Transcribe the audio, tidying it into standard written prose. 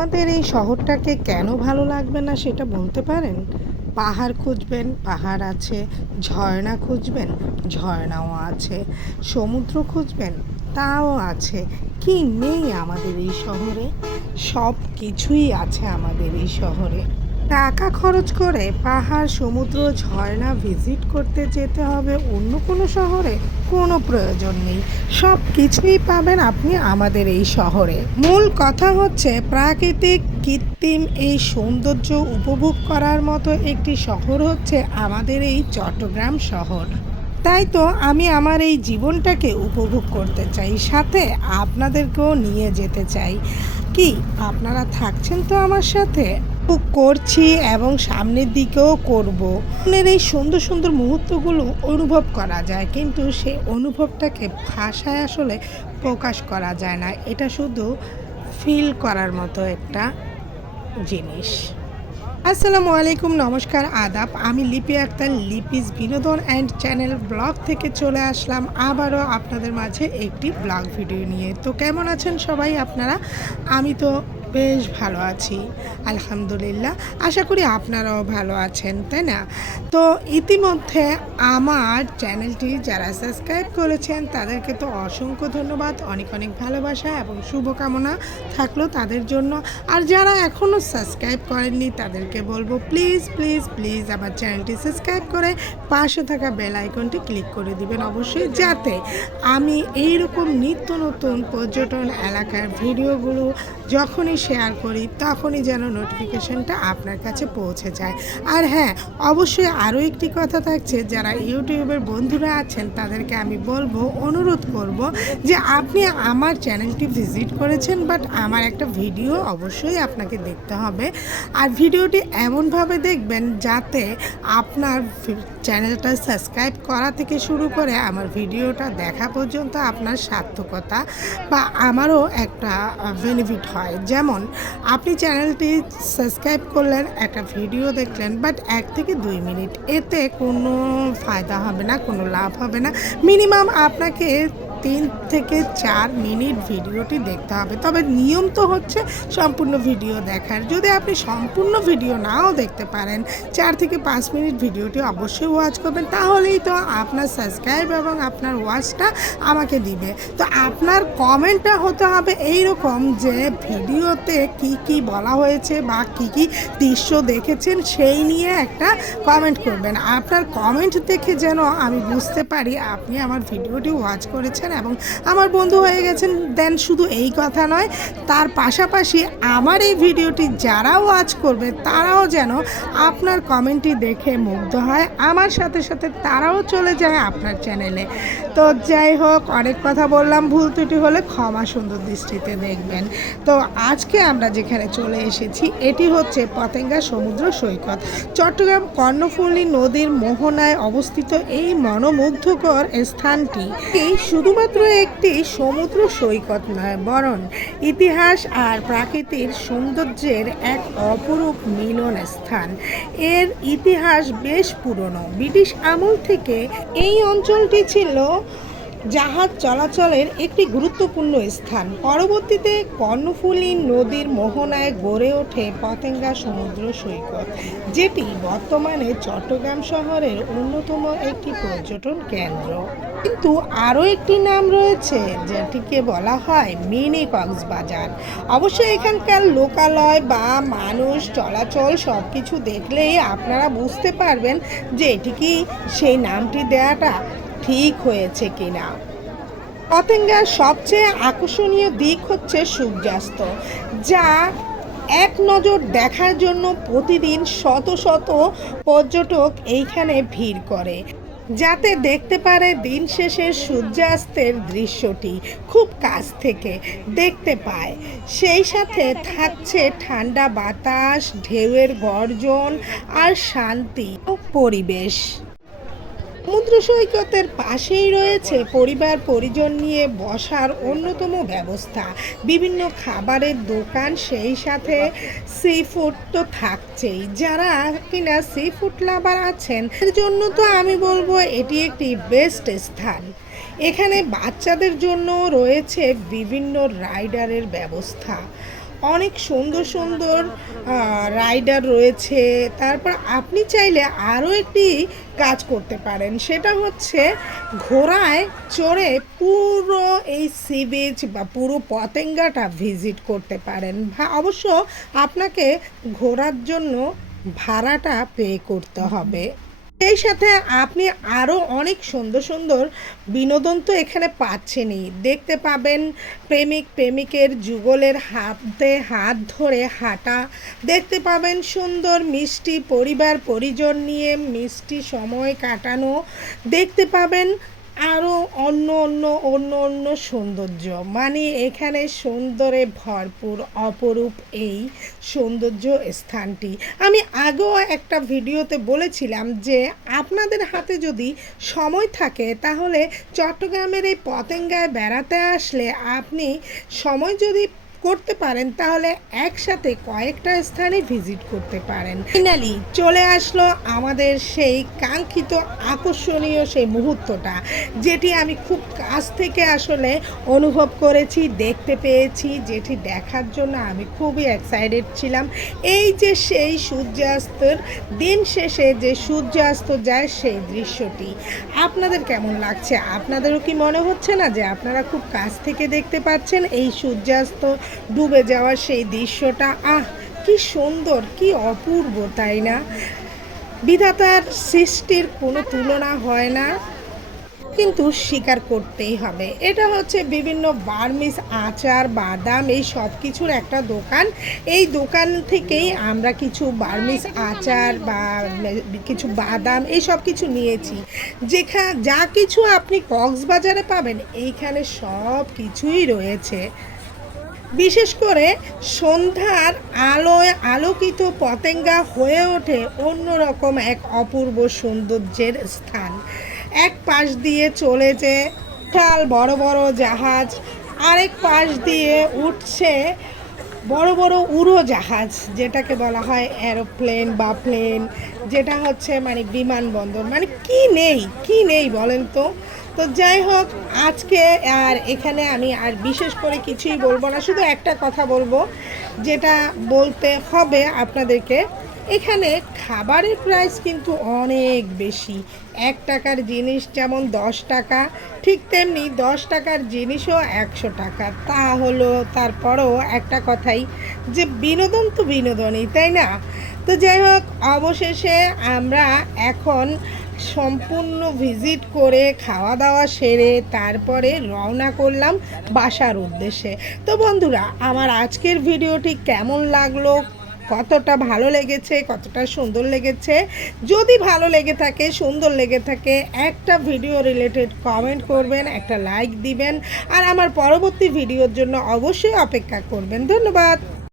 আমাদের এই শহরটাকে কেন ভালো লাগবে না সেটা বলতে পারেন? পাহাড় খুঁজবেন, পাহাড় আছে। ঝর্ণা খুঁজবেন, ঝর্ণাও আছে। সমুদ্র খুঁজবেন, তাও আছে। কি নেই আমাদের এই শহরে? সব কিছুই আছে আমাদের এই শহরে। টাকা খরচ করে পাহাড়, সমুদ্র, ঝর্ণা ভিজিট করতে যেতে হবে অন্য কোনো শহরে? কোনো প্রয়োজন নেই। সব কিছুই পাবেন আপনি আমাদের এই শহরে। মূল কথা হচ্ছে প্রাকৃতিক কৃত্রিম এই সৌন্দর্য উপভোগ করার মতো একটি শহর হচ্ছে আমাদের এই চট্টগ্রাম শহর। তাই তো আমি আমার এই জীবনটাকে উপভোগ করতে চাই, সাথে আপনাদেরকেও নিয়ে যেতে চাই। কি আপনারা থাকছেন তো আমার সাথে? উপভোগ করছি এবং সামনের দিকেও করব। মনের এই সুন্দর সুন্দর মুহূর্তগুলো অনুভব করা যায়, কিন্তু সেই অনুভবটাকে ভাষায় আসলে প্রকাশ করা যায় না। এটা শুধু ফিল করার মতো একটা জিনিস। আসসালামু আলাইকুম, নমস্কার, আদাব। আমি লিপি আক্তার, লিপিস বিনোদন অ্যান্ড চ্যানেল ব্লগ থেকে চলে আসলাম আবারও আপনাদের মাঝে একটি ব্লগ ভিডিও নিয়ে। তো কেমন আছেন সবাই আপনারা? আমি তো বেশ ভালো আছি, আলহামদুলিল্লাহ। আশা করি আপনারাও ভালো আছেন, তাই না? তো ইতিমধ্যে আমার চ্যানেলটি যারা সাবস্ক্রাইব করেছেন তাদেরকে তো অসংখ্য ধন্যবাদ, অনেক অনেক ভালোবাসা এবং শুভকামনা থাকলো তাদের জন্য। আর যারা এখনও সাবস্ক্রাইব করেননি তাদেরকে বলবো প্লিজ প্লিজ প্লিজ আমার চ্যানেলটি সাবস্ক্রাইব করে পাশে থাকা বেল আইকনটি ক্লিক করে দিবেন অবশ্যই, যাতে আমি এইরকম নিত্য নতুন পর্যটন এলাকার ভিডিওগুলো যখনই শেয়ার করি তখনই যেন নোটিফিকেশনটা আপনার কাছে পৌঁছে যায়। আর হ্যাঁ, অবশ্যই আরও একটি কথা থাকছে, যারা ইউটিউবের বন্ধুরা আছেন তাদেরকে আমি বলবো, অনুরোধ করব যে আপনি আমার চ্যানেলটি ভিজিট করেছেন, বাট আমার একটা ভিডিও অবশ্যই আপনাকে দেখতে হবে। আর ভিডিওটি এমনভাবে দেখবেন যাতে আপনার চ্যানেলটা সাবস্ক্রাইব করা থেকে শুরু করে আমার ভিডিওটা দেখা পর্যন্ত আপনার সার্থকতা বা আমারও একটা বেনিফিট হয়। যেমন আপনি চ্যানেলটি সাবস্ক্রাইব করলেন, একটা ভিডিও দেখলেন, বাট 1 থেকে 2 মিনিট, এতে কোনো ফায়দা হবে না, কোনো লাভ হবে না। মিনিমাম আপনাকে 3 থেকে 4 মিনিট ভিডিওটি দেখতে হবে। তবে নিয়ম তো হচ্ছে সম্পূর্ণ ভিডিও দেখার। যদি আপনি সম্পূর্ণ ভিডিও নাও দেখতে পারেন, 4 থেকে 5 মিনিট ভিডিওটি অবশ্যই ওয়াচ করবেন, তাহলেই তো আপনার সাবস্ক্রাইব এবং আপনার ওয়াচটা আমাকে দিবে। তো আপনার কমেন্টটা হতে হবে এইরকম যে ভিডিওতে কি কি বলা হয়েছে বা কি কি দৃশ্য দেখেছেন সেই নিয়ে একটা কমেন্ট করবেন। আপনার কমেন্ট দেখে যেন আমি বুঝতে পারি আপনি আমার ভিডিওটি ওয়াচ করেছেন এবং আমার বন্ধু হয়ে গেছেন। দেন শুধু এই কথা নয়, তার পাশাপাশি আমার এই ভিডিওটি যারা ওয়াচ করবে তারাও যেন আপনার কমেন্টটি দেখে মুগ্ধ হয়, আমার সাথে সাথে তারাও চলে যায় আপনার চ্যানেলে। তো যাই হোক, অনেক কথা বললাম, ভুল ত্রুটি হলে ক্ষমা সুন্দর দৃষ্টিতে দেখবেন। তো আজকে আমরা যেখানে চলে এসেছি এটি হচ্ছে পতেঙ্গা সমুদ্র সৈকত। চট্টগ্রাম কর্ণফুলী নদীর মোহনায় অবস্থিত এই মনোমুগ্ধকর স্থানটি শুধুমাত্র একটি সমুদ্র সৈকত নয়, বরং ইতিহাস আর প্রাকৃতিক সৌন্দর্যের এক অপরূপ মিলন স্থান। এর ইতিহাস বেশ পুরনো। ব্রিটিশ আমল থেকে এই অঞ্চলটি ছিল জাহাজ চলাচলের একটি গুরুত্বপূর্ণ স্থান। পরবর্তীতে কর্ণফুলী নদীর মোহনায় গড়ে ওঠে পতেঙ্গা সমুদ্র সৈকত, যেটি বর্তমানে চট্টগ্রাম শহরের অন্যতম একটি পর্যটন কেন্দ্র। কিন্তু আরও একটি নাম রয়েছে, যেটিকে বলা হয় মিনি কক্সবাজার। অবশ্যই এখানকার লোকালয় বা মানুষ চলাচল সব কিছু দেখলেই আপনারা বুঝতে পারবেন যে এটি কি সেই নামটি দেওয়াটা ঠিক হয়েছে কিনা। পতেঙ্গার সবচেয়ে আকর্ষণীয় দিক হচ্ছে সূর্যাস্ত, যা এক নজর দেখার জন্য প্রতিদিন শত শত পর্যটক এইখানে ভিড় করে, যাতে দেখতে পারে দিন শেষে সূর্যাস্তের দৃশ্যটি খুব কাছ থেকে দেখতে পায়। সেই সাথে থাকছে ঠান্ডা বাতাস, ঢেউয়ের গর্জন আর শান্তি ও পরিবেশ। সমুদ্র সৈকতের পাশেই রয়েছে পরিবার পরিজন নিয়ে বসার অন্যতম ব্যবস্থা, বিভিন্ন খাবারের দোকান, সেই সাথে সি ফুড তো থাকছেই। যারা কিনা সি ফুড লাভার আছেন এর জন্য তো আমি বলবো এটি একটি বেস্ট স্থান। এখানে বাচ্চাদের জন্য রয়েছে বিভিন্ন রাইডারের ব্যবস্থা। অনেক সুন্দর সুন্দর রাইডার রয়েছে। তারপর আপনি চাইলে আরও একটি কাজ করতে পারেন, সেটা হচ্ছে ঘোড়ায় চড়ে পুরো এই সি বিচ বা পুরো পতেঙ্গাটা ভিজিট করতে পারেন। অবশ্য আপনাকে ঘোরার জন্য ভাড়াটা পে করতে হবে। সেই সাথে আপনি আরও অনেক সুন্দর সুন্দর বিনোদন তো এখানে পাচ্ছেনই, দেখতে পাবেন প্রেমিক প্রেমিকের যুগলের হাতে হাত ধরে হাঁটা, দেখতে পাবেন সুন্দর মিষ্টি পরিবার পরিজন নিয়ে মিষ্টি সময় কাটানো, দেখতে পাবেন আরও অন্য সৌন্দর্য। মানে এখানে সৌন্দর্যে ভরপুর অপরূপ এই সৌন্দর্য স্থানটি। আমি আগেও একটা ভিডিওতে বলেছিলাম যে আপনাদের হাতে যদি সময় থাকে তাহলে চট্টগ্রামের এই পতেঙ্গায় বেড়াতে আসলে আপনি সময় যদি করতে পারেন তাহলে একসাথে কয়েকটা স্থানে ভিজিট করতে পারেন। ফাইনালি চলে আসলো আমাদের সেই কাঙ্ক্ষিত আকর্ষণীয় সেই মুহূর্তটা, যেটি আমি খুব কাছ থেকে আসলে অনুভব করেছি, দেখতে পেয়েছি, যেটি দেখার জন্য আমি খুবই এক্সাইটেড ছিলাম। এই যে সেই সূর্যাস্তের দিন শেষে যে সূর্যাস্ত যায় সেই দৃশ্যটি আপনাদের কেমন লাগছে? আপনাদেরও কি মনে হচ্ছে না যে আপনারা খুব কাছ থেকে দেখতে পাচ্ছেন এই সূর্যাস্ত ডুবে যাওয়ার সেই দৃশ্যটা? কি সুন্দর, কি অপূর্ব, তাই না? বিধাতার সৃষ্টির কোনো তুলনা হয় না, কিন্তু স্বীকার করতেই হবে। এটা হচ্ছে বিভিন্ন বার্মিজ আচার বাদাম এই সব কিছুর একটা দোকান। এই দোকান থেকেই আমরা কিছু বার্মিজ আচার বা কিছু বাদাম এই সব কিছু নিয়েছি। যা কিছু আপনি কক্সবাজারে পাবেন এইখানে সব কিছুই রয়েছে। বিশেষ করে সন্ধ্যার আলোয় আলোকিত পতেঙ্গা হয়ে ওঠে অন্যরকম এক অপূর্ব সৌন্দর্যের স্থান। এক পাশ দিয়ে চলেছে বিশাল বড় বড় জাহাজ, আরেক পাশ দিয়ে উঠছে বড় বড় উড়োজাহাজ, যেটাকে বলা হয় এরোপ্লেন বা প্লেন, যেটা হচ্ছে মানে বিমানবন্দর। মানে কি নেই বলেন তো। তো যাই হোক, আজকে আর এখানে আমি আর বিশেষ করে কিছুই বলবো না, শুধু একটা কথা বলবো যেটা বলতে হবে আপনাদেরকে। এখানে খাবারের প্রাইস কিন্তু অনেক বেশি। 1 টাকার জিনিস যেমন 10 টাকা, ঠিক তেমনি 10 টাকার জিনিসও 100 টাকা। তা হলো তারপরও একটা কথাই, যে বিনোদন তো বিনোদনই, তাই না? তো যাই হোক, অবশেষে আমরা এখন সম্পূর্ণ ভিজিট করে খাওয়া দাওয়া সেরে তারপরে রওনা করলাম বাসার উদ্দেশ্যে। তো বন্ধুরা, আমার আজকের ভিডিওটি কেমন লাগলো, কতটা ভালো লেগেছে, কতটা সুন্দর লেগেছে, যদি ভালো লেগে থাকে, সুন্দর লেগে থাকে, একটা ভিডিও রিলেটেড কমেন্ট করবেন, একটা লাইক দিবেন, আর আমার পরবর্তী ভিডিওর জন্য অবশ্যই অপেক্ষা করবেন। ধন্যবাদ।